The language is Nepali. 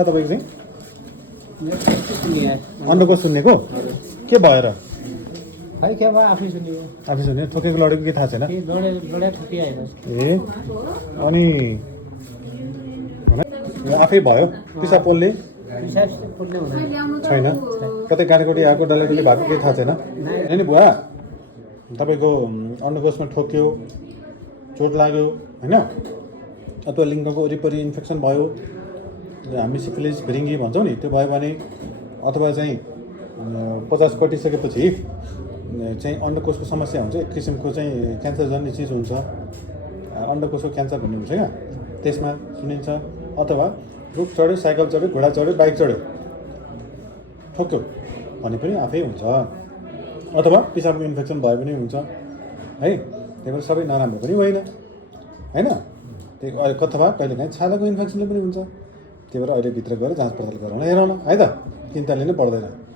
तपाईँको चाहिँ अन्डको सुन्नेको के भएर खै के भयो आफै सुन्यो आफै सुन्ने ठोकेको लडेको के थाहा छैन लडा ठोकिआएन ए अनि आफै भयो पिसाब पोल्ने छैन कतै गाडीकोटी आएको डल्लेडुल्ली भएको केही थाहा छैन नि बुवा तपाईँको अन्डकोशमा ठोक्यो चोट लाग्यो होइन अथवा लिङ्गको वरिपरि इन्फेक्सन भयो हामी सिफिलिस भिरिङ्गी भन्छौँ नि त्यो भयो भने अथवा चाहिँ 50 कटिसकेपछि चाहिँ अन्डकोशको समस्या हुन्छ एक किसिमको चाहिँ क्यान्सर जन्ने चिज हुन्छ अन्डकोशको क्यान्सर भन्ने हुन्छ क्या त्यसमा सुनिन्छ अथवा रुख चढ्यो साइकल चढ्यो घोडा चढ्यो बाइक चढ्यो ठोक्यो भने पनि आफै हुन्छ अथवा पिसाबको इन्फेक्सन भयो पनि हुन्छ है त्यही भएर सबै नराम्रो पनि होइन होइन त्यही अथवा कहिलेकाहीँ छालाको इन्फेक्सनले पनि हुन्छ त्यही भएर अहिले भित्र गएर जाँच पडताल गराउन हेरौँ है त चिन्ता लिनु पर्दैन